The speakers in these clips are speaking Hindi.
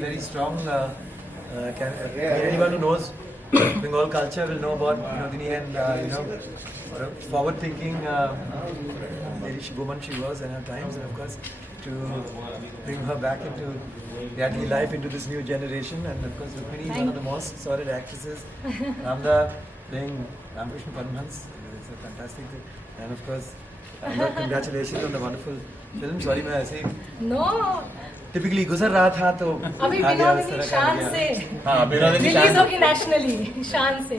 very, very strong. Anyone who knows Bengal culture will know about Binodini and what a forward-thinking woman she was in her times, and of course to bring her back into reality life into this new generation, and of course Rukmini, one of the most solid actresses, Ramda playing Ramakrishna Paramhans, it's a fantastic thing, and of course congratulations on the wonderful film. Sorry मैं ऐसे No. टिपिकली गुजर रहा था तो अभी आ गया इस बिनोदिनी तरह का शान हो से गया। हाँ बिनोदिनी रिलीज शान होगी नेशनली शान से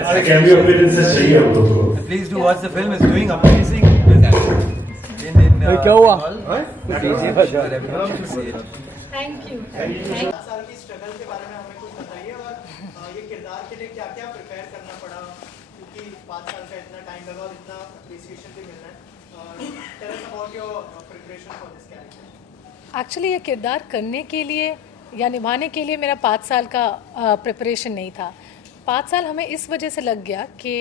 ऐसे कैमियो अपीयरेंसेस चाहिए हम लोग को। Please do watch the film. It's doing amazing. क्या हुआ? Sure, everyone should see it. Thank you साल की स्ट्रगल के बारे में हमें कुछ बताइए और ये किरदार के लिए क्या क्या प्रिपेयर करना पड़ा, क्योंकि 5 साल का इतना टाइम लगा और इतना अप्रिसिएशन भी मिलना है। Tell us about your preparation for this character. Actually ये किरदार करने के लिए या निभाने के लिए मेरा 5 साल का प्रिपरेशन नहीं था। 5 साल हमें इस वजह से लग गया कि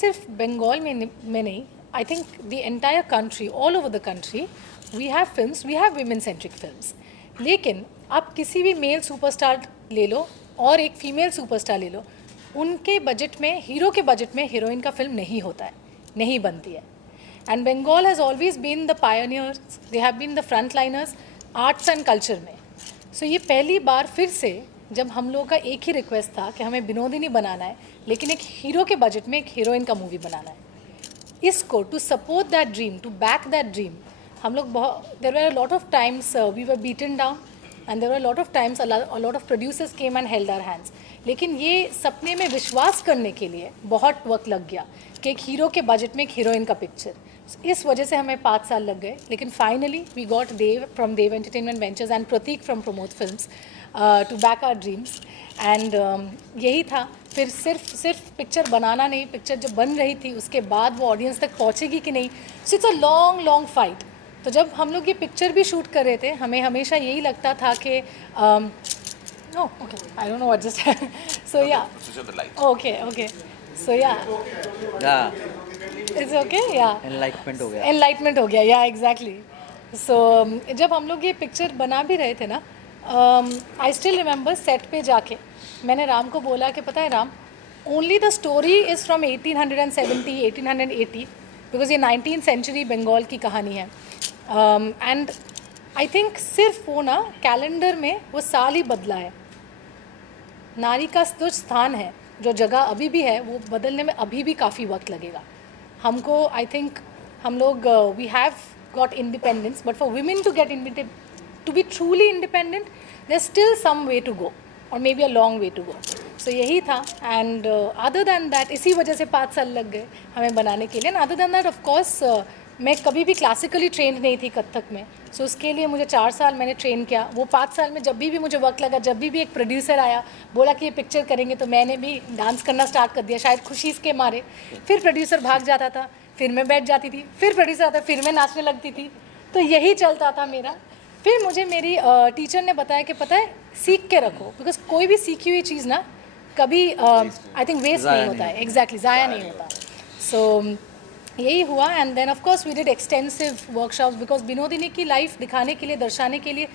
सिर्फ बंगाल में नहीं, I think the entire country, all over the country we have films, we have women centric films, लेकिन आप किसी भी मेल सुपरस्टार ले लो और एक फीमेल सुपरस्टार ले लो, उनके बजट में, हीरो के बजट में हीरोइन का फिल्म नहीं होता है, नहीं बनती है। And Bengal has always been the pioneers, they have been the front liners arts and culture में। सो ये पहली बार फिर से जब हम लोगों का एक ही रिक्वेस्ट था कि हमें बिनोदिनी बनाना है, लेकिन एक हीरो के बजट में एक हीरोइन का मूवी बनाना है। इसको to support that dream, to back that dream, हम लोग बहुत, there were a lot of times we were beaten down and there were a lot of times a lot of producers came and held our hands, लेकिन ये सपने में विश्वास करने के लिए बहुत वक्त लग गया कि एक हीरो के बजट में एक हीरोइन का पिक्चर। इस वजह से हमें 5 साल लग गए, लेकिन finally we got Dev from Dev entertainment ventures and Prateek from Pramod films to back our dreams. And यही था, फिर सिर्फ पिक्चर बनाना नहीं, पिक्चर जब बन रही थी उसके बाद वो ऑडियंस तक पहुंचेगी कि नहीं, so it's a long fight. तो जब हम लोग ये पिक्चर भी शूट कर रहे थे, हमें हमेशा यही लगता था कि no, okay, I don't know what just so yeah, okay, so yeah, it's okay, yeah, enlightenment हो गया। enlightenment हो गया, yeah, exactly. So जब हम लोग ये पिक्चर बना भी रहे थे ना, I still remember सेट पे जाके मैंने राम को बोला कि पता है Ram, only the story is from 1870, 1880, because ये 19th century बंगाल की कहानी है, and I think सिर्फ वो ना कैलेंडर में वो साल ही बदला है। नारी का जो स्थान है, जो जगह अभी भी है, वो बदलने में अभी भी काफ़ी वक्त लगेगा हमको। आई थिंक हम लोग we have got independence, but for women to get to be truly independent there still some way to go, और may be a long way to go. So यही था, एंड अदर दैन दैट इसी वजह से 5 साल लग गए हमें बनाने के लिए। And other than that of course मैं कभी भी क्लासिकली ट्रेंड नहीं थी कथक में, सो उसके लिए मुझे 4 साल मैंने ट्रेन किया। वो 5 साल में जब भी मुझे वक्त लगा, जब भी एक प्रोड्यूसर आया बोला कि ये पिक्चर करेंगे, तो मैंने भी डांस करना स्टार्ट कर दिया, शायद खुशी इसके मारे। फिर प्रोड्यूसर भाग जाता था, फिर मैं बैठ जाती थी, फिर प्रोड्यूसर आता, फिर मैं नाचने लगती थी, तो यही चलता था मेरा। फिर मुझे मेरी टीचर ने बताया कि पता है सीख के रखो, बिकॉज कोई भी सीखी हुई चीज़ ना कभी आई थिंक वेस्ट नहीं होता है, एग्जैक्टली ज़ाया नहीं होता। सो यही हुआ, and then of course we did extensive workshops, because Binodini की लाइफ दिखाने के लिए, दर्शाने के लिए,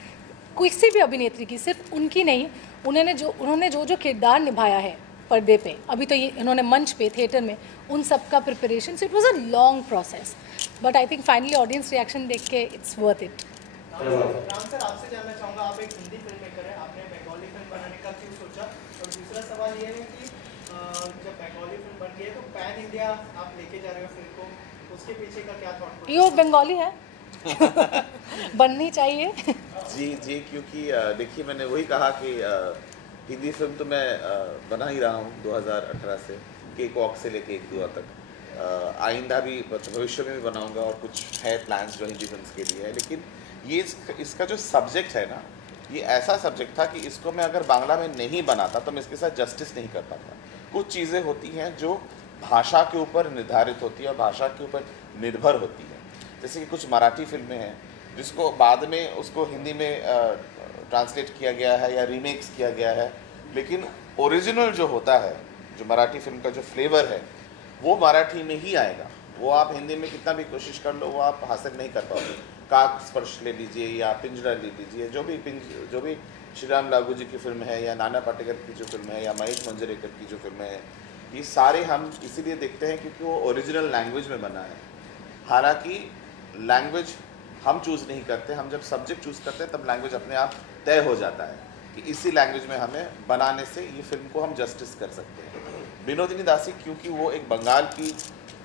किसी भी अभिनेत्री की, सिर्फ उनकी नहीं, उन्होंने जो किरदार निभाया है पर्दे पे, अभी तो ये इन्होंने मंच पे, थिएटर में, उन सब का preparation, so it was a long process, but I think finally audience reaction देख के it's worth it. Ram sir, आपसे जानना चाहूँगा, आप एक हिंदी फिल्म मेकर हैं, आपने बंगाली फिल्म बनाने का क्यों सोचा? और दूसरा सवाल ये है कि जब बंगाली फिल्म बन गई है तो पैन इंडिया आप लेके जा रहे हो फिल्म को, उसके पीछे का क्या थॉट? यो बंगाली है बननी चाहिए। जी, क्योंकि देखिए मैंने वही कहा कि हिंदी फिल्म तो मैं बना ही रहा हूँ 2018 से, केक वॉक से लेके एक दुआ तक, आइंदा भी भविष्य में भी बनाऊंगा, और कुछ है प्लान्स जो हिंदी फिल्म के लिए है। लेकिन ये इसका जो सब्जेक्ट है ना, ये ऐसा सब्जेक्ट था कि इसको मैं अगर बांग्ला में नहीं बनाता तो मैं इसके साथ जस्टिस नहीं कर पाता। कुछ चीज़ें होती हैं जो भाषा के ऊपर निर्धारित होती है और भाषा के ऊपर निर्भर होती है। जैसे कि कुछ मराठी फिल्में हैं जिसको बाद में उसको हिंदी में ट्रांसलेट किया गया है या रीमेक्स किया गया है, लेकिन ओरिजिनल जो होता है, जो मराठी फिल्म का जो फ्लेवर है, वो मराठी में ही आएगा। वो आप हिंदी में कितना भी कोशिश कर लो, वो आप हासिल नहीं कर पाओगे। काक स्पर्श ले लीजिए या पिंजरा ले लीजिए, जो भी श्री राम लागू जी की फिल्म है या नाना पाटेकर की जो फिल्म है या महेश मंजरेकर की जो फिल्म है, ये सारे हम इसीलिए देखते हैं क्योंकि वो ओरिजिनल लैंग्वेज में बना है। हालांकि लैंग्वेज हम चूज़ नहीं करते, हम जब सब्जेक्ट चूज़ करते हैं तब लैंग्वेज अपने आप तय हो जाता है कि इसी लैंग्वेज में हमें बनाने से ये फिल्म को हम जस्टिस कर सकते हैं। विनोदिनी दासी क्योंकि वो एक बंगाल की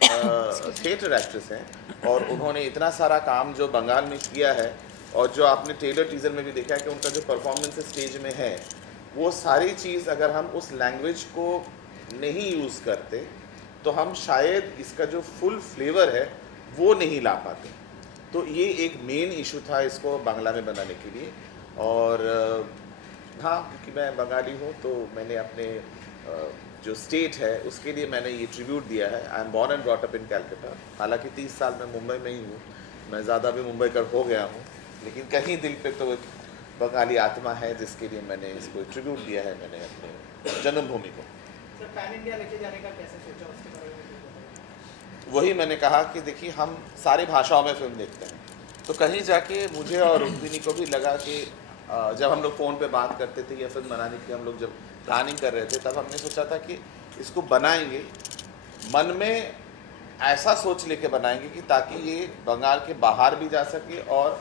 थिएटर एक्ट्रेस हैं और उन्होंने इतना सारा काम जो बंगाल में किया है और जो आपने ट्रेलर टीजर में भी देखा है कि उनका जो परफॉर्मेंस स्टेज में है, वो सारी चीज़ अगर हम उस लैंग्वेज को नहीं यूज़ करते तो हम शायद इसका जो फुल फ्लेवर है वो नहीं ला पाते। तो ये एक मेन इशू था इसको बांग्ला में बनाने के लिए। और हाँ, क्योंकि मैं बंगाली हूँ तो मैंने अपने जो स्टेट है उसके लिए मैंने ये ट्रिब्यूट दिया है। I am born and brought up in Calcutta. हालांकि 30 साल मैं मुंबई में ही हूँ, मैं ज़्यादा भी मुंबई का हो गया हूँ, लेकिन कहीं दिल पे तो एक बंगाली आत्मा है जिसके लिए मैंने इसको ट्रिब्यूट दिया है, मैंने अपने जन्मभूमि को। सर पैन इंडिया लेके जाने का कैसे सोचा, उसके बारे में? वही मैंने कहा कि देखिए हम सारी भाषाओं में फिल्म देखते हैं, तो कहीं जाके मुझे और रुक्मिणी को भी लगा कि जब हम लोग फ़ोन पे बात करते थे या फिल्म बनाने की हम लोग जब प्लानिंग कर रहे थे तब हमने सोचा था कि इसको बनाएंगे, मन में ऐसा सोच लेके बनाएंगे कि ताकि ये बंगाल के बाहर भी जा सके और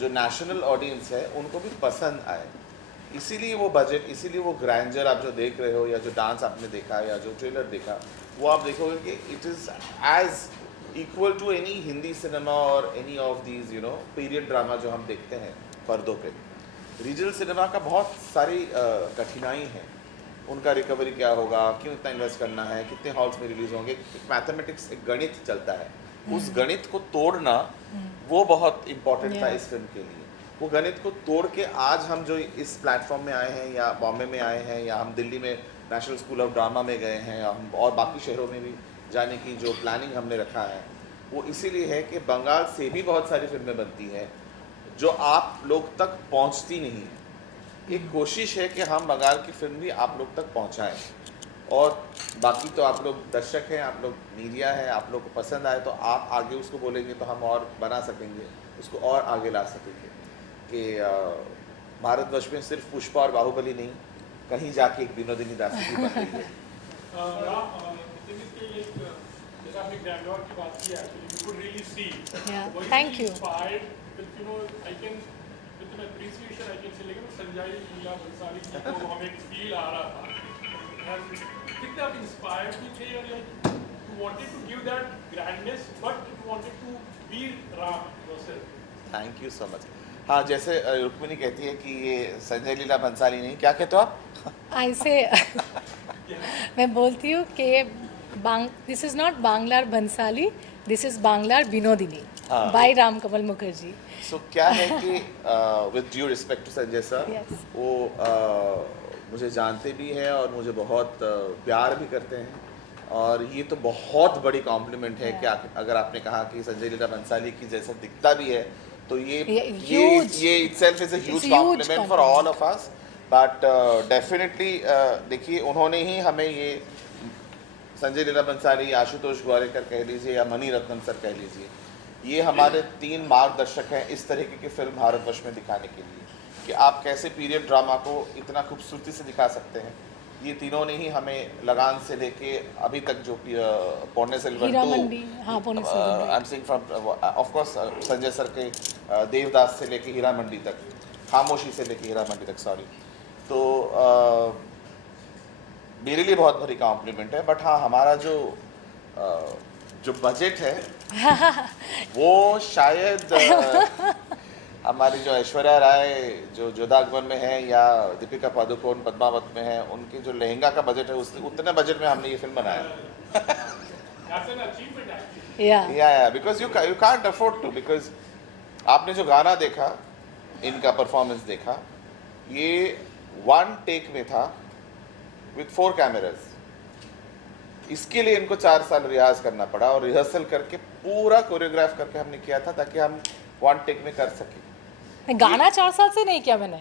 जो नेशनल ऑडियंस है उनको भी पसंद आए। इसीलिए वो बजट, इसीलिए वो ग्रैंडर आप जो देख रहे हो या जो डांस आपने देखा या जो ट्रेलर देखा वो आप देखोगे कि it is as equal to any Hindi cinema और any of these period drama जो हम देखते हैं पर्दों पे। रीजनल सिनेमा का बहुत सारी कठिनाई है, उनका रिकवरी क्या होगा, क्यों इतना इन्वेस्ट करना है, कितने हॉल्स में रिलीज होंगे, मैथमेटिक्स एक गणित चलता है, उस गणित को तोड़ना वो बहुत इम्पोर्टेंट था इस फिल्म के लिए। वो गणित को तोड़ के आज हम जो इस प्लेटफॉर्म में आए हैं या बॉम्बे में आए हैं या हम दिल्ली में नेशनल स्कूल ऑफ ड्रामा में गए हैं या हम और बाकी शहरों में भी जाने की जो प्लानिंग हमने रखा है वो इसीलिए है कि बंगाल से भी बहुत सारी फिल्में बनती हैं जो आप लोग तक पहुंचती नहीं। एक कोशिश है कि हम बंगाल की फिल्म भी आप लोग तक पहुंचाएं और बाकी तो आप लोग दर्शक हैं, आप लोग मीडिया है, आप लोग को पसंद आए तो आप आगे उसको बोलेंगे तो हम और बना सकेंगे, उसको और आगे ला सकेंगे कि भारतवर्ष में सिर्फ पुष्पा और बाहुबली नहीं, कहीं जाके एक विनोदिनी दासी भी बन रही है। जैसा आपने ग्रैंडर की बात की, actually you could really see, thank you. I can with an appreciation I can say, लेकिन संजय लीला बंसाली जी को हमें एक फील आ रहा था, कितना आप इंस्पायर्ड भी थे और you wanted to give that grandness but you wanted to be Ram yourself. Thank you so much. हाँ, जैसे रुक्मिणी कहती है कि ये संजय लीला बंसाली नहीं, क्या कहते हो आप? ऐसे मैं बोलती हूँ कि दिस इज़ नॉट बांग्लार भंसाली, दिस इज़ बांग्लार विनोदिनी बाय राम कमल मुखर्जी। सो क्या है कि with due respect to Sanjay sir, वो मुझे जानते भी हैं और मुझे बहुत प्यार भी करते हैं और ये तो बहुत बड़ी कॉम्प्लीमेंट है कि अगर आपने कहा कि संजय लीला बंसाली की जैसा दिखता भी है तो ये itself is a huge compliment for all of us, but definitely देखिए उन्होंने ही हमें ये संजय लीला बंसाली, आशुतोष गोवारिकर कह लीजिए या मणि रत्नम सर कह लीजिए, ये हमारे 3 मार्गदर्शक हैं इस तरीके की फिल्म भारतवर्ष में दिखाने के लिए कि आप कैसे पीरियड ड्रामा को इतना खूबसूरती से दिखा सकते हैं। ये तीनों ने ही हमें लगान से लेके अभी तक जो पौने silver I am saying from of course Sanjay sir के देवदास से लेके हीरा मंडी तक, खामोशी से लेके हीरा मंडी तक, सॉरी, तो मेरे लिए बहुत बड़ी कॉम्प्लीमेंट है। बट हाँ, हमारा जो बजट है वो शायद हमारी जो ऐश्वर्या राय जो जोधा अकबर में है या दीपिका पादुकोण पद्मावत में है, उनके जो लहंगा का बजट है उतने बजट में हमने ये फिल्म बनाया। Because you can't afford to, because आपने जो गाना देखा, इनका परफॉर्मेंस देखा, ये 1 टेक में था विथ 4 कैमराज। इसके लिए इनको 4 साल रियाज करना पड़ा और रिहर्सल करके पूरा कोरियोग्राफ करके हमने किया था ताकि हम 1 टेक में कर सके। गाना 4 साल से नहीं किया मैंने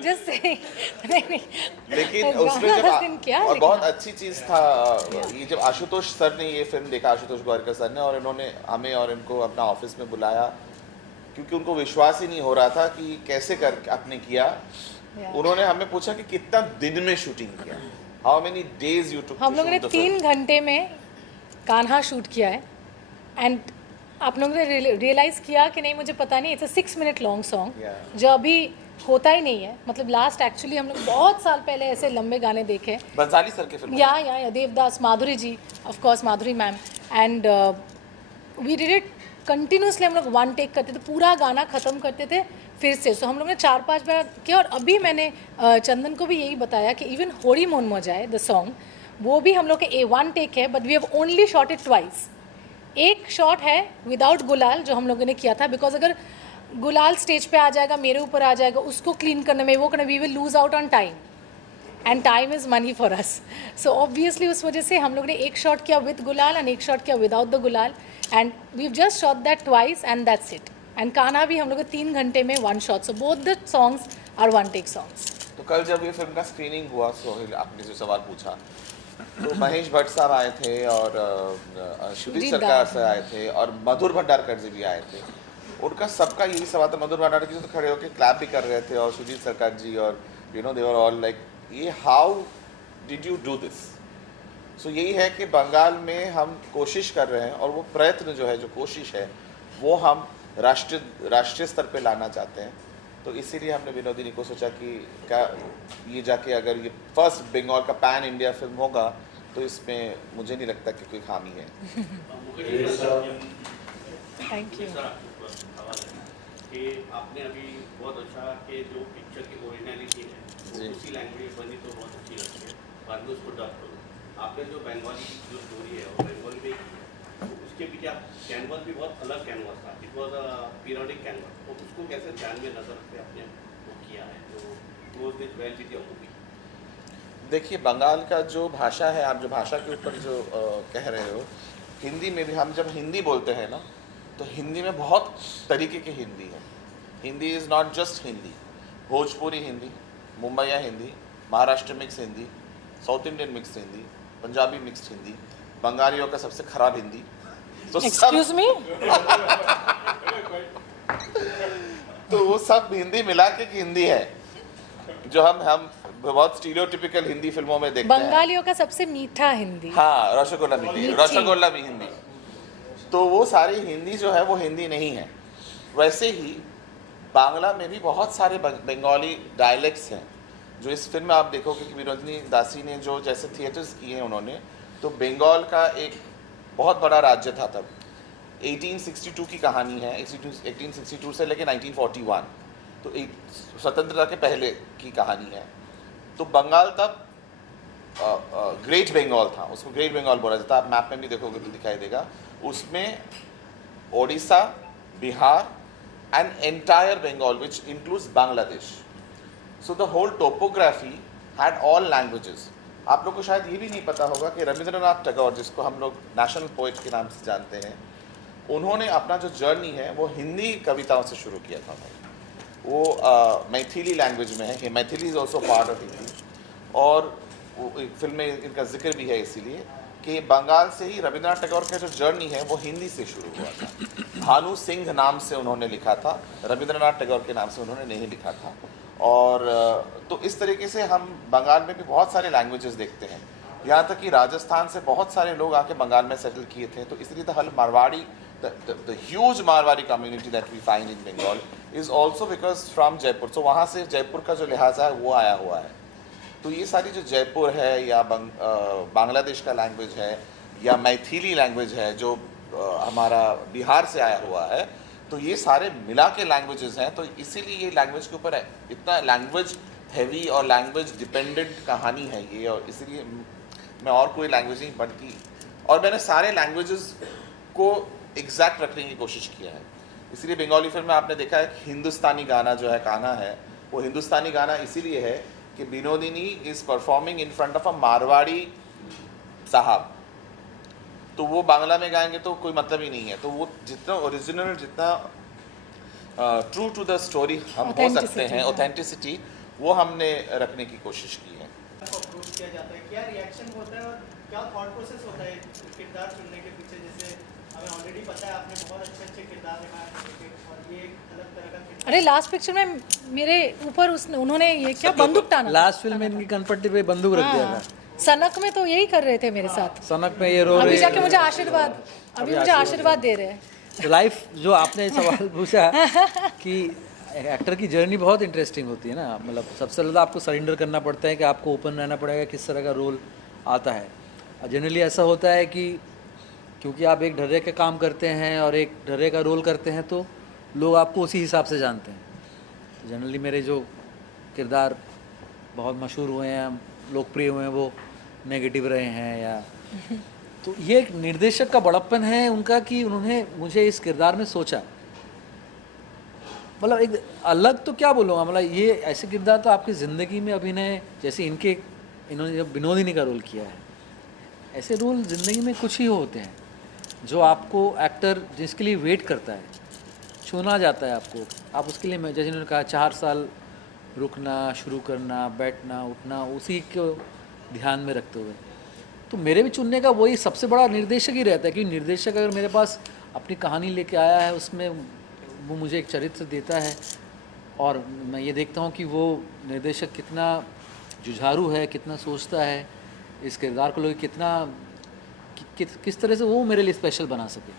जस्ट नहीं लेकिन उसमें गाना 10 जब दिन किया, और लेकिन बहुत हाँ। अच्छी चीज़ था ये जब आशुतोष सर ने ये फिल्म देखा, आशुतोष गोवारिकर सर ने, और इन्होंने हमें और इनको अपना ऑफिस में बुलाया क्योंकि उनको विश्वास ही नहीं हो रहा था कि कैसे कर आपने किया। Yeah. उन्होंने हमें पूछा कि कितना दिन में शूटिंग किया, how many days you took. हम लोगों ने 3 घंटे में कान्हा शूट किया है। एंड आप लोगों ने रियलाइज़ किया कि नहीं मुझे पता नहीं, it's a 6 minute long song Yeah. जो अभी होता ही नहीं है। मतलब लास्ट एक्चुअली हम लोग बहुत साल पहले ऐसे लंबे गाने देखे। बंसाली सर के फिल्म या Devdas, Madhuri ji, of course Madhuri ma'am, and we did it continuously. हम लोग 1 टेक करते थे, पूरा गाना ख़त्म करते थे फिर से। सो हम लोग ने 4-5 बार किया। और अभी मैंने चंदन को भी यही बताया कि इवन होरी मोन मजाए द सॉन्ग, वो भी हम लोग के 1 टेक है, but we have only shot it twice. एक शॉट है विदाउट गुलाल जो हम लोगों ने किया था, बिकॉज अगर गुलाल स्टेज पे आ जाएगा, मेरे ऊपर आ जाएगा, उसको क्लीन करने में वो करना, we will lose out on time, and time is money for us. So obviously उस वजह से हम लोग ने एक शॉट किया विद गुलाल एंड एक शॉट किया विदाउट द गुलाल, and we just shot that twice and that's it. And Kanha भी हम लोग 3 घंटे में 1 shot. So both the songs are 1 take songs. तो कल जब ये फिल्म का स्क्रीनिंग हुआ, सोहेल आपने जो सवाल पूछा, तो महेश भट्ट साहब आए थे और सुजीत जी, सरकार दा। से आए थे और मधुर भंडारकर जी भी आए थे। उनका सबका यही सवाल था, मधुर भंडारकर जी तो खड़े होकर क्लैप भी कर रहे थे और सुजीत सरकार जी और दे वर ऑल लाइक ये how did you do this. So यही है कि बंगाल में हम कोशिश कर रहे हैं और वो प्रयत्न जो है, जो कोशिश है, वो हम राष्ट्रीय स्तर पे लाना चाहते हैं। तो इसीलिए हमने विनोदिनी को सोचा कि क्या ये जाके अगर ये फर्स्ट बंगाल का पैन इंडिया फिल्म होगा तो इसमें मुझे नहीं लगता कि कोई खामी है। Thank you. कि आपने अभी बहुत अच्छा कि जो पिक्चर की ओरिजिनलिटी है जी। वो उसी लैंग्वेज बनी तो बहुत अच्छी लगती है, बाद में उसको डब करो। आपने जो बंगाली जो स्टोरी है वो बंगाली में की है, तो उसके पीछे आप कैनवास भी बहुत अलग कैनवास था, it was a periodic canvas, तो उसको कैसे ध्यान में नजर रखते आपने वो किया है जो goes with well with your movie? देखिए, बंगाल का जो भाषा है, आप जो भाषा के ऊपर जो कह रहे हो, हिंदी में भी हम जब हिंदी बोलते हैं ना, तो हिंदी में बहुत तरीके की हिंदी है। Hindi is not just Hindi, Bhojpuri Hindi, Mumbaiya Hindi, Maharashtra mix Hindi, south Indian mix Hindi, Punjabi mix Hindi, बंगालियों का सबसे खराब हिंदी। तो एक्सक्यूज मी, तो वो सब हिंदी मिला के एक हिंदी है जो हम बहुत स्टीरियोटिपिकल हिंदी फिल्मों में देखते हैं। बंगालियों का सबसे मीठा हिंदी। हाँ, रसगुल्ला मीठी, मीठी। रसगुल्ला भी हिंदी। तो वो सारी हिंदी जो है वो हिंदी नहीं है। वैसे ही बांग्ला में भी बहुत सारे बंगाली डायलेक्ट्स हैं जो इस फिल्म में आप देखोगे कि विनोदिनी दासी ने जो जैसे थिएटर्स किए हैं उन्होंने, तो बंगाल का एक बहुत बड़ा राज्य था तब। 1862 की कहानी है, 1862 से लेकर 1941, तो एक स्वतंत्रता के पहले की कहानी है। तो बंगाल तब ग्रेट बंगाल था, उसको ग्रेट बंगाल बोला जाता है। आप मैप में भी देखोगे तो दिखाई देगा। उसमें Odisha, Bihar and entire Bengal which includes Bangladesh. So the whole topography had all languages. आप लोग को शायद ये भी नहीं पता होगा कि रविंद्रनाथ टैगोर, जिसको हम लोग नेशनल पोएट के नाम से जानते हैं, उन्होंने अपना जो जर्नी है वो हिंदी कविताओं से शुरू किया था। वो मैथिली लैंग्वेज में है, Maithili is also part of Hindi. और फिल्म में इनका जिक्र भी है इसीलिए कि बंगाल से ही रविंद्रनाथ टैगोर का जो जर्नी है वो हिंदी से शुरू हुआ था। भानु सिंह नाम से उन्होंने लिखा था, रविंद्रनाथ टैगोर के नाम से उन्होंने नहीं लिखा था। और तो इस तरीके से हम बंगाल में भी बहुत सारे लैंग्वेजेस देखते हैं। यहाँ तक कि राजस्थान से बहुत सारे लोग आके बंगाल में सेटल किए थे। तो इसलिए द हल Marwari, the huge Marwari community that we find in Bengal is also because from Jaipur. So वहाँ से जयपुर का जो लिहाजा है वो आया हुआ है। तो ये सारी जो जयपुर है या बांग्लादेश का लैंग्वेज है या मैथिली लैंग्वेज है जो हमारा बिहार से आया हुआ है, तो ये सारे मिला के लैंग्वेजेस हैं। तो इसीलिए ये लैंग्वेज के ऊपर इतना लैंग्वेज हैवी और लैंग्वेज डिपेंडेंट कहानी है ये। और इसीलिए मैं और कोई लैंग्वेज नहीं पढ़ती, और मैंने सारे लैंग्वेजेस को एग्जैक्ट रखने की कोशिश किया है। इसलिए बंगाली फिल्म में आपने देखा है हिंदुस्तानी गाना जो है कान्हा है, वो हिंदुस्तानी गाना इसीलिए है कि Vinodini is performing in front of a Marwari साहब। तो वो बांग्ला में गाएंगे तो कोई मतलब ही नहीं है। तो वो जितना ओरिजिनल, जितना ट्रू टू द स्टोरी हम हो सकते Authenticity, हैं, हाँ। ऑथेंटिसिटी वो हमने रखने की कोशिश की है। आपको अप्रोच किया जाता है, क्या रिएक्शन होता है और क्या थॉट प्रोसेस होता है किरदार चुनने के पीछे? जैसे हमें ऑलरेडी पता है आपने बहुत अच्छे अच्छे किरदार निभाए हैं और ये एक अलग तरह का किरदार। अरे लास्ट पिक्चर में मेरे ऊपर उन्होंने ये क्या बंदूक टाना लास्ट फिल्म में इनकी कनपट्टी पे बंदूक रख दिया हाँ, था। सनक में तो यही कर रहे थे मेरे साथ। सनक में ये रो अभी रहे जाके मुझे आशीर्वाद दे रहे हैं। तो लाइफ जो आपने सवाल पूछा कि एक्टर की जर्नी बहुत इंटरेस्टिंग होती है ना, मतलब सबसे ज़्यादा आपको सरेंडर करना पड़ता है कि आपको ओपन रहना पड़ेगा किस तरह का रोल आता है। जनरली ऐसा होता है कि क्योंकि आप एक ढर्रे का काम करते हैं और एक ढर्रे का रोल करते हैं तो लोग आपको उसी हिसाब से जानते हैं। तो जनरली मेरे जो किरदार बहुत मशहूर हुए हैं, लोकप्रिय हुए हैं, वो नेगेटिव रहे हैं या तो ये एक निर्देशक का बड़प्पन है उनका कि उन्होंने मुझे इस किरदार में सोचा। मतलब एक अलग तो क्या बोलूँगा, मतलब ये ऐसे किरदार तो आपकी ज़िंदगी में अभिनय जैसे इन्होंने जब विनोदिनी का रोल किया है, ऐसे रोल ज़िंदगी में कुछ ही होते हैं जो आपको एक्टर जिसके लिए वेट करता है, चुना जाता है आपको, आप उसके लिए जैसे इन्होंने कहा 4 साल रुकना, शुरू करना, बैठना, उठना, उसी को ध्यान में रखते हुए। तो मेरे भी चुनने का वही सबसे बड़ा निर्देशक ही रहता है, क्योंकि निर्देशक अगर मेरे पास अपनी कहानी लेके आया है, उसमें वो मुझे एक चरित्र देता है और मैं ये देखता हूँ कि वो निर्देशक कितना जुझारू है, कितना सोचता है इस किरदार को, लोग कितना किस तरह से वो मेरे लिए स्पेशल बना सके।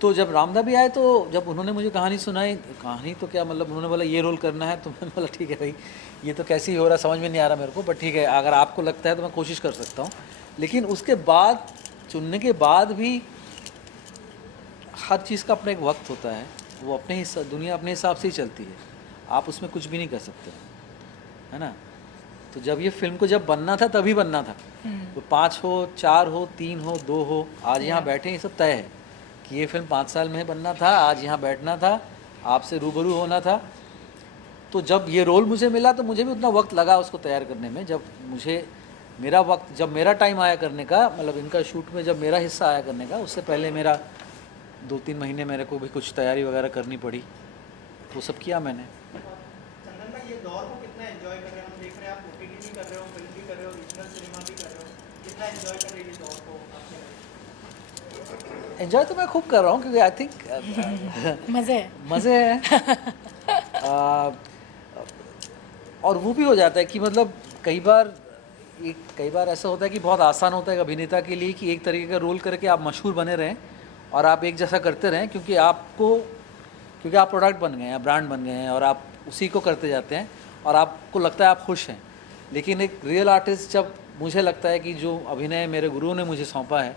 तो जब रामदा भी आए तो जब उन्होंने मुझे कहानी सुनाई, कहानी तो क्या मतलब उन्होंने बोला ये रोल करना है, तो मैंने बोला ठीक है भाई, ये तो कैसे ही हो रहा समझ में नहीं आ रहा मेरे को, बट ठीक है अगर आपको लगता है तो मैं कोशिश कर सकता हूँ। लेकिन उसके बाद चुनने के बाद भी हर चीज़ का अपना एक वक्त होता है, वो अपने दुनिया अपने हिसाब से ही चलती है, आप उसमें कुछ भी नहीं कर सकते, है ना। तो जब ये फिल्म को जब बनना था तभी बनना था, तो 5 हो, 4 हो, 3 हो, 2 हो, आज यहाँ बैठे ये सब तय है कि ये फिल्म 5 साल में बनना था, आज यहाँ बैठना था, आपसे रूबरू होना था। तो जब ये रोल मुझे मिला तो मुझे भी उतना वक्त लगा उसको तैयार करने में। जब मुझे मेरा वक्त, जब मेरा टाइम आया करने का, मतलब इनका शूट में जब मेरा हिस्सा आया करने का, उससे पहले मेरा 2-3 महीने मेरे को भी कुछ तैयारी वगैरह करनी पड़ी, वो सब किया मैंने। चंदन भाई, ये दौर को कितना एंजॉय कर रहे हैं? हम देख रहे हैं आप ओटीटी भी कर रहे हो, फिल्म भी कर रहे हो, रीजनल सिनेमा भी कर रहे हो, कितना एंजॉय कर रहे हैं ये दौर को आपके लिए? एंजॉय तो मैं खूब कर रहा हूँ क्योंकि आई थिंक मज़े हैं। और वो भी हो जाता है कि मतलब कई बार ऐसा होता है कि बहुत आसान होता है एक अभिनेता के लिए कि एक तरीके का रोल करके आप मशहूर बने रहें और आप एक जैसा करते रहें, क्योंकि आप प्रोडक्ट बन गए हैं, ब्रांड बन गए हैं और आप उसी को करते जाते हैं और आपको लगता है आप खुश हैं। लेकिन एक रियल आर्टिस्ट, जब मुझे लगता है कि जो अभिनय मेरे गुरुओं ने मुझे सौंपा है,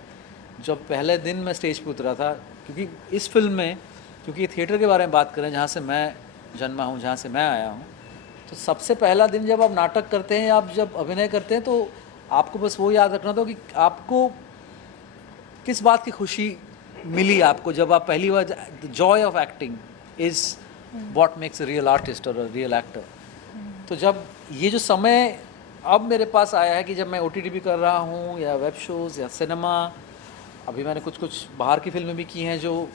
जब पहले दिन मैं स्टेज पे उतरा था, क्योंकि इस फिल्म में, क्योंकि थिएटर के बारे में बात करें जहाँ से मैं जन्मा हूँ, जहाँ से मैं आया हूँ, तो सबसे पहला दिन जब आप नाटक करते हैं, आप जब अभिनय करते हैं, तो आपको बस वो याद रखना था कि आपको किस बात की खुशी मिली आपको जब आप पहली बार। The joy of acting is what makes a real artist और अ रियल एक्टर। तो जब ये जो समय अब मेरे पास आया है कि जब मैं OTT भी कर रहा हूँ या वेब शोज़ या सिनेमा, अभी मैंने कुछ बाहर की फिल्में भी की हैं जो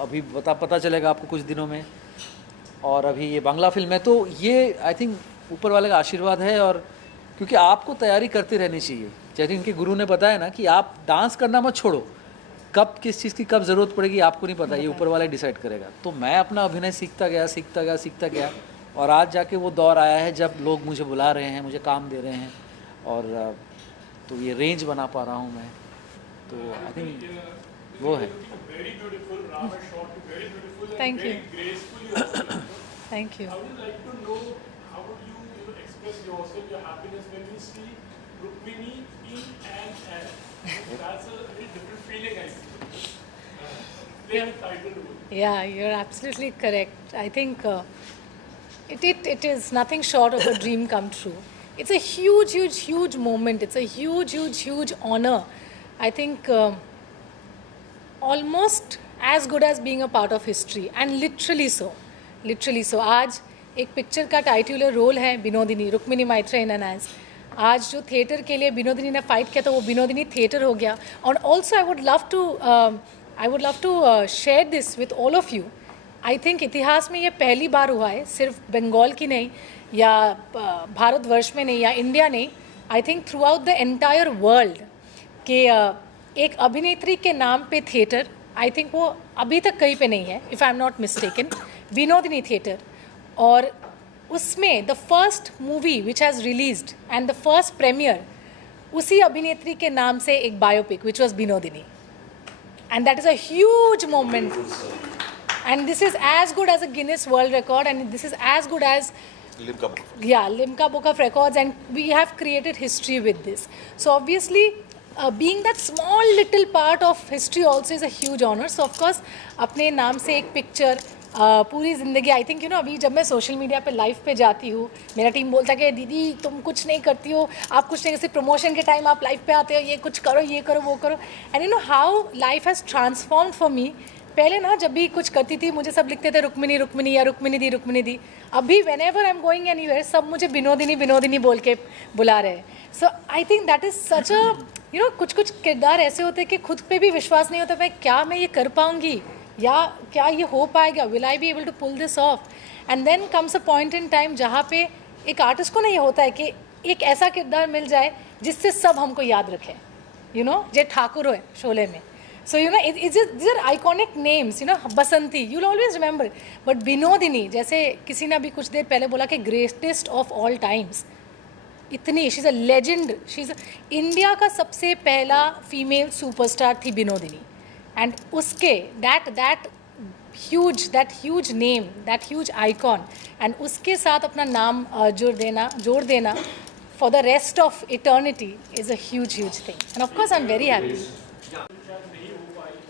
अभी पता चलेगा आपको कुछ दिनों में, और अभी ये बांग्ला फिल्म है, तो ये आई थिंक ऊपर वाले का आशीर्वाद है। और क्योंकि आपको तैयारी करती रहनी चाहिए, जैसे इनके गुरु ने बताया ना कि आप डांस करना मत छोड़ो, कब किस चीज़ की कब ज़रूरत पड़ेगी आपको नहीं पता, ये ऊपर वाला डिसाइड करेगा। तो मैं अपना अभिनय सीखता गया और आज जाके वो दौर आया है जब लोग मुझे बुला रहे हैं, मुझे काम दे रहे हैं, और तो ये रेंज बना पा रहा हूँ मैं, तो आई थिंक वो है। Thank you. Thank you. I would like to know how would you express yourself, your happiness when you see Rukmini in an ad. That's a very different feeling, I see. Playing a title role. Yeah, you're absolutely correct. I think it is nothing short of a dream come true. It's a huge moment. It's a huge honor. I think almost as good as being a part of history, and literally so. आज एक पिक्चर का टाइटुलर रोल है विनोदिनी, रुक्मिणी मैत्रेय एन एज। आज जो थिएटर के लिए विनोदिनी ने फाइट किया तो वो विनोदिनी थिएटर हो गया। और also I would love to share this with all of you I think इतिहास में ये पहली बार हुआ है, सिर्फ बंगाल की नहीं या भारतवर्ष में नहीं या इंडिया नहीं, I think through out the entire world कि एक अभिनेत्री के नाम पे थिएटर, आई थिंक वो अभी तक कहीं पे नहीं है, if I am not mistaken, Binodini theatre. और उसमें the first movie which has released and the first premiere उसी अभिनेत्री के नाम से एक biopic which was Binodini, and that is a huge moment, and this is as good as a Guinness World Record, and this is as good as Limca Book of Records, and we have created history with this. So obviously being that small little part of history also is a huge honor. So of course अपने नाम से एक पिक्चर पूरी ज़िंदगी, आई थिंक अभी जब मैं सोशल मीडिया पे लाइव पे जाती हूँ, मेरा टीम बोलता है कि दीदी तुम कुछ नहीं करती हो, आप कुछ नहीं, सिर्फ प्रमोशन के टाइम आप लाइव पे आते हो, ये कुछ करो, ये करो, वो करो, and you know how life has transformed for me. पहले ना जब भी कुछ करती थी मुझे सब लिखते थे रुक्मिनी रुक्मिनी या रुक्मिनी दी। अभी whenever I am going anywhere सब मुझे विनोदिनी बोल के बुला रहे हैं। So I think that is such a you know कुछ किरदार ऐसे होते हैं कि खुद पे भी विश्वास नहीं होता मैं ये कर पाऊँगी या क्या ये हो पाएगा, will I be able to pull this off. And then comes a point in time जहाँ पे एक आर्टिस्ट को नहीं होता है कि एक ऐसा किरदार मिल जाए जिससे सब हमको याद रखें, यू नो जय ठाकुर है शोले में। So you know, it's just, these are iconic names, you know, Basanti, you'll always remember. But Binodini, जैसे किसी ने अभी कुछ देर पहले बोला कि greatest of all times, इतनी, she's a legend, she's India का सबसे पहला फीमेल सुपरस्टार थी बिनोदिनी, and उसके that huge name, that huge icon, and उसके साथ अपना नाम जोड़ देना for the rest of eternity is a huge thing, and of course I'm very happy.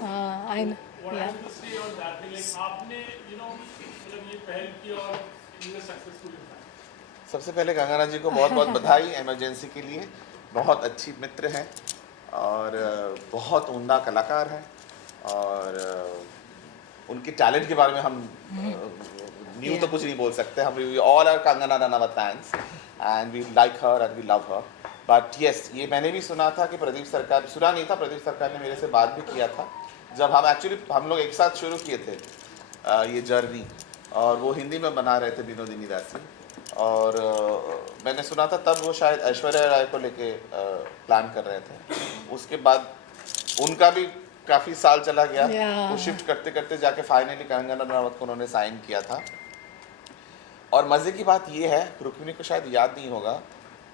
I know. Yeah. Say on that thing, like आपने you know मतलब ये पहल की और ये सक्सेसफुल है। सबसे पहले कंगना जी को बहुत बहुत बधाई इमरजेंसी के लिए, बहुत अच्छी मित्र हैं और बहुत उम्दा कलाकार हैं, और उनके टैलेंट के बारे में हम न्यू तो कुछ नहीं बोल सकते, हम we all are Kangana Ranaut fans and we like her and we love her. But yes, ये मैंने भी सुना था कि प्रदीप सरकार, सुना नहीं था, प्रदीप सरकार ने मेरे से बात भी किया था जब हम लोग एक साथ शुरू किए थे ये जर्नी, और वो हिंदी में बना रहे थे विनोदिनी दासी, और मैंने सुना था तब वो शायद ऐश्वर्या राय को लेके प्लान कर रहे थे। उसके बाद उनका भी काफ़ी साल चला गया, वो शिफ्ट करते करते जाके फाइनली कंगना रनावत को उन्होंने साइन किया था। और मज़े की बात ये है, रुक्मिणी को शायद याद नहीं होगा,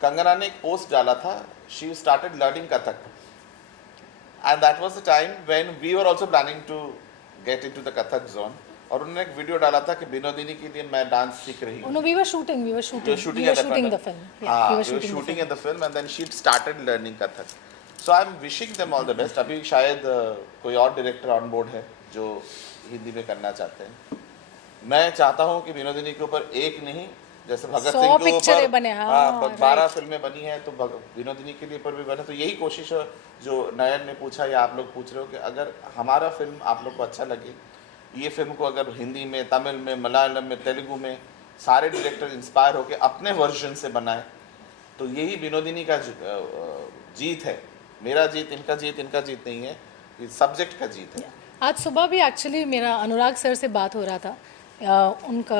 कंगना ने एक पोस्ट डाला था, she started learning Kathak, and that was the time when we were also planning to get into the Kathak zone, और उन्होंने एक वीडियो डाला था कि विनोदिनी के लिए मैं डांस सीख रही हूँ। No, we were shooting the film. Yeah, we were shooting the film, and then she started learning Kathak. So I'm wishing them all the best. अभी शायद कोई और डायरेक्टर ऑन बोर्ड है जो हिंदी में करना चाहते हैं। मैं चाहता हूँ कि विनोदिनी के ऊपर एक नहीं, जैसे भगत सिंह के ऊपर 12 फिल्में बनी हैं, तो विनोदिनी के लिए पर भी बने। तो यही कोशिश है जो नयन ने पूछा या आप लोग पूछ रहे हो कि अगर हमारा फिल्म आप लोग को अच्छा लगे, ये फिल्म को अगर हिंदी में, तमिल में, मलयालम में, तेलुगु में सारे डायरेक्टर इंस्पायर होकर अपने वर्जन से बनाए, तो यही विनोदिनी का जीत है। मेरा जीत, इनका जीत नहीं है, ये सब्जेक्ट का जीत है। आज सुबह भी एक्चुअली मेरा अनुराग सर से बात हो रहा था, उनका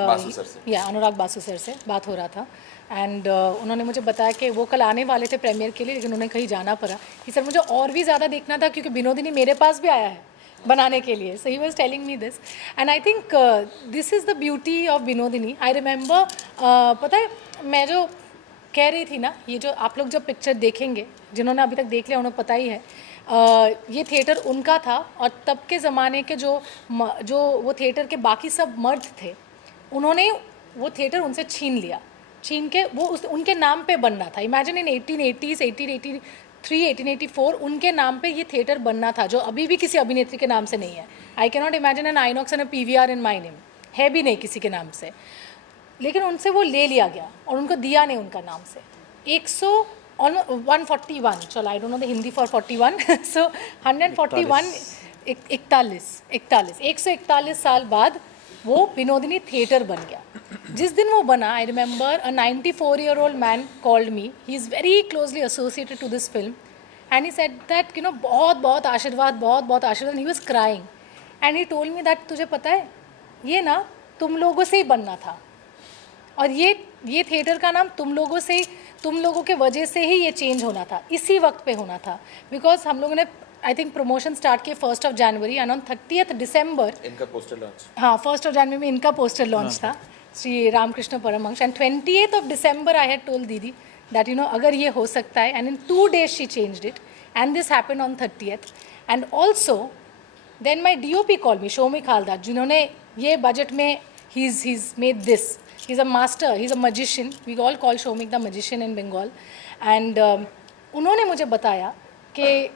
अनुराग बासु सर से बात हो रहा था, एंड उन्होंने मुझे बताया कि वो कल आने वाले थे प्रीमियर के लिए, लेकिन उन्हें कहीं जाना पड़ा कि सर मुझे और भी ज़्यादा देखना था क्योंकि विनोदिनी मेरे पास भी आया है बनाने के लिए। So he was telling me this, and I think this is the beauty of Binodini. I remember, पता है मैं जो कह रही थी ना, ये जो आप लोग जब पिक्चर देखेंगे, जिन्होंने अभी तक देख लिया उन्हें पता ही है, ये थिएटर उनका था, और तब के ज़माने के जो वो थिएटर के बाकी सब मर्द थे, उन्होंने वो थिएटर उनसे छीन के वो उनके नाम पे बनना था। इमेजिन इन 1880s, 1883, 1884 उनके नाम पे ये थिएटर बनना था, जो अभी भी किसी अभिनेत्री के नाम से नहीं है। I can not imagine an INOX and PVR in my name, है भी नहीं किसी के नाम से, लेकिन उनसे वो ले लिया गया और उनको दिया नहीं उनका नाम से। 141, चलो I don't know the Hindi for 41, सो 141, 141 साल बाद वो विनोदिनी थिएटर बन गया। जिस दिन वो बना, I remember a 94-year-old man called me, he is very closely associated to this film, and he said that बहुत आशीर्वाद, बहुत आशीर्वाद, he was crying, and he told me that तुझे पता है ये ना तुम लोगों से ही बनना था, और ये थिएटर का नाम तुम लोगों के वजह से ही ये चेंज होना था, इसी वक्त पे होना था। बिकॉज हम लोगों ने आई थिंक प्रमोशन स्टार्ट किए 1 जनवरी एंड ऑन 30 दिसंबर इनका पोस्टर लॉन्च, हाँ 1 जनवरी में इनका पोस्टर लॉन्च था, Shri Ramakrishna Paramahamsa, and 28 December I had told didi that अगर ये हो सकता है, and in 2 days she changed it and this happened on 30th। And also then my DOP call me, Shoumik Haldar, जिन्होंने ये बजट में he's made this, he's a master, he's a magician, we all call Shomik the magician in Bengal, and उन्होंने मुझे बताया कि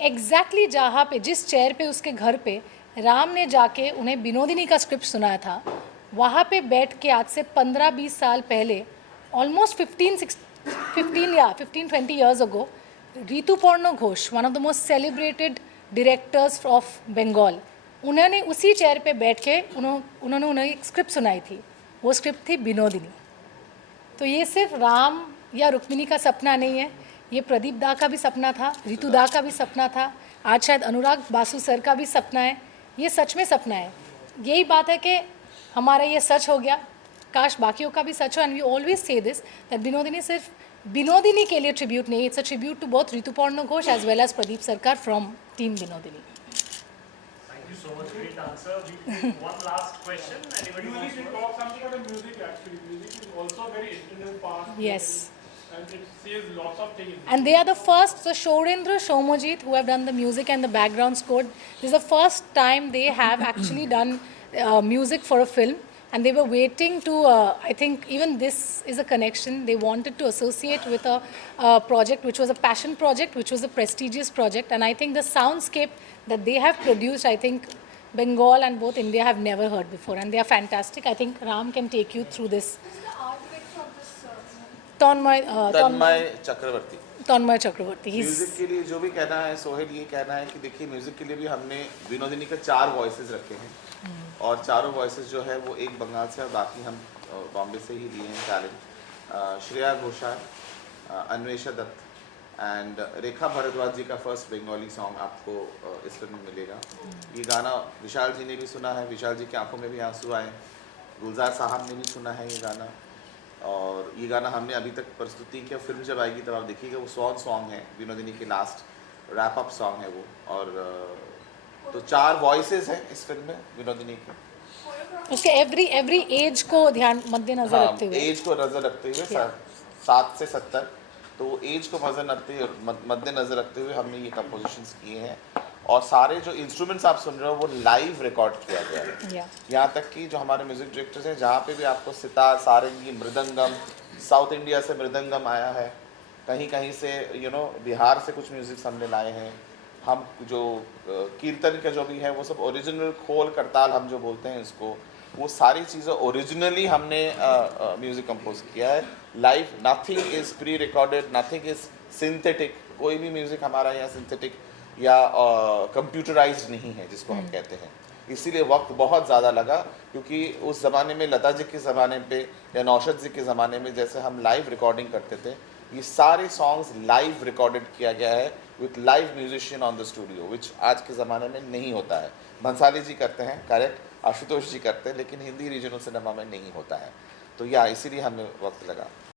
एग्जैक्टली जहाँ पे जिस चेयर पे उसके घर पे राम ने जाके उन्हें विनोदिनी का स्क्रिप्ट सुनाया था, वहाँ पे बैठ के आज से 15-20 साल पहले, almost 15-20 years ago, Rituparno Ghosh, one of the most celebrated directors of Bengal, उन्होंने उसी चेयर पे बैठ के उन्होंने उन्हें एक स्क्रिप्ट सुनाई थी, वो स्क्रिप्ट थी विनोदिनी। तो ये सिर्फ राम या रुक्मिणी का सपना नहीं है, ये प्रदीप दा का भी सपना था, ऋतु दा का भी सपना था, आज शायद अनुराग बासु सर का भी सपना है, ये सच में सपना है। यही बात है कि हमारा ये सच हो गया, काश बाकियों का भी सच हो। And we always say this that Binodini सिर्फ विनोदिनी के लिए ट्रिब्यूट नहीं, it's a tribute to both Rituparna Ghosh as well as Pradip Sarkar from team Binodini. Thank you so much, great answer. One last question. Anybody Usually wants we to talk something about the music actually. Music is also a very integral part. Yes. And it says lots of things. And they are the first, so Shorendra, Shomojit, who have done the music and the background score, this is the first time they have actually done music for a film. And they were waiting to, I think even this is a connection, they wanted to associate with a project which was a passion project, which was a prestigious project. And I think the soundscape that they have produced, I think Bengal and both India have never heard before. And they are fantastic. I think Ram can take you through this. Tanmay Chakravarti. Tanmay Chakravarti. Music के लिए जो भी कहना है सोहेल, ये कहना है कि देखिए म्यूजिक के लिए भी हमने विनोदिनी के 4 वॉइसेस रखे हैं, और चारों वॉइसेस जो है वो एक बंगाल से और बाकी हम बॉम्बे से ही लिए हैं टैलेंट। श्रेया घोषाल, अन्वेषा दत्त एंड रेखा भारद्वाज जी का फर्स्ट बंगाली सॉन्ग आपको इस फिल्म में मिलेगा। ये गाना विशाल जी ने भी सुना है, विशाल जी की आंखों में भी आंसू आए, गुलजार साहब ने भी सुना है ये गाना, और ये गाना हमने अभी तक प्रस्तुति किया। फिल्म जब आएगी तब आप देखिएगा, वो सॉन्ग है विनोदिनी के लास्ट रैप अप सॉन्ग है वो। और तो 4 वॉइसेस हैं इस फिल्म में विनोदिनी के। उसके एवरी एज को ध्यान मद्देनजर रखते हुए, एज को नजर रखते हुए 7 से 70, तो एज को मद्देनजर रखते हुए हमने ये कंपोजिशंस किए हैं। और सारे जो इंस्ट्रूमेंट्स आप सुन रहे हो वो लाइव रिकॉर्ड किया गया है। यहाँ तक कि जो हमारे म्यूजिक डायरेक्टर्स हैं, जहाँ पे भी आपको सितार, सारंगी, मृदंगम, साउथ इंडिया से मृदंगम आया है, कहीं कहीं से बिहार से कुछ म्यूजिक्स हमने लाए हैं। हम जो कीर्तन का जो भी है वो सब ओरिजिनल, खोल करताल हम जो बोलते हैं इसको, वो सारी चीज़ें ओरिजिनली हमने म्यूज़िक कंपोज किया है live. Nothing is pre recorded, nothing is synthetic, कोई भी म्यूज़िक हमारा यहाँ सिंथेटिक या कंप्यूटराइज्ड नहीं है जिसको हम कहते हैं। इसीलिए वक्त बहुत ज़्यादा लगा, क्योंकि उस ज़माने में लता जी के ज़माने पे या नौशाद जी के ज़माने में जैसे हम लाइव रिकॉर्डिंग करते थे, ये सारे सॉन्ग्स लाइव रिकॉर्डेड किया गया है with live musician on the studio, which आज के ज़माने में नहीं होता है। भंसाली जी करते हैं, करेक्ट, आशुतोष जी करते हैं, लेकिन हिंदी रीजनल सिनेमा में नहीं होता है। तो या इसीलिए हमें वक्त लगा।